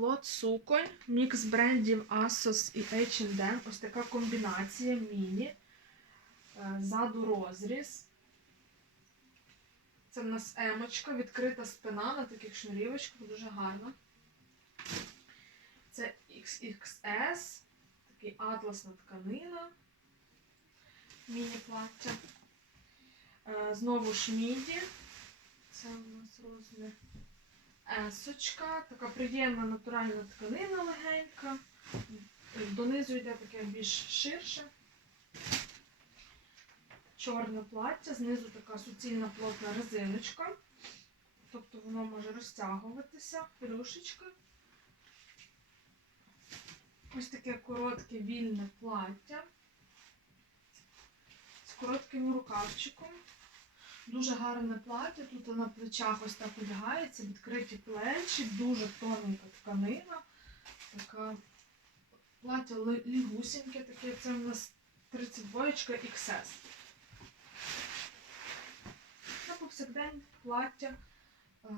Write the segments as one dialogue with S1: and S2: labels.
S1: Лот суконь, мікс брендів Asos і H&M. Ось така комбінація міні. Е, Ззаду розріз. Це в нас емочка, відкрита спина на таких шнурівочках, дуже гарно. Це XXS, такий атласна тканина. Міні-плаття. Е, Знову ж міді. Це у нас розмір. Есочка, така приємна натуральна тканина легенька. Донизу йде таке більш ширше. Чорне плаття, знизу така суцільна плотна резиночка. Тобто воно може розтягуватися, пелюшечка. Ось таке коротке вільне плаття з коротким рукавчиком. Дуже гарне плаття, тут на плечах ось так одягається, відкриті плечі, дуже тоненька тканина. Така плаття лігусіньке, таке, це у нас 32 XS. На повсякдень плаття е,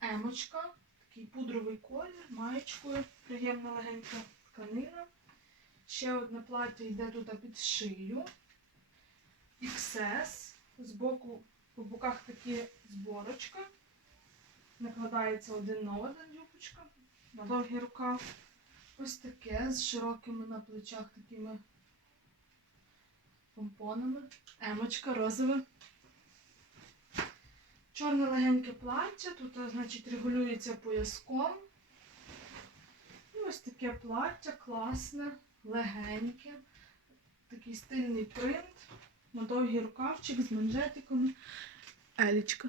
S1: емочка, такий пудровий колір, маєчкою, приємна легенька тканина. Ще одне плаття йде тут під шию. XS. Збоку по боках такі зборочка. Накладається один на один юбочка, на довгий рукав. Ось таке з широкими на плечах такими помпонами. Емочка розове. Чорне легеньке плаття. Тут, значить, регулюється пояском. І ось таке плаття класне, легеньке. Такий стильний принт на довгий рукавчик з манжетиками. Елічка.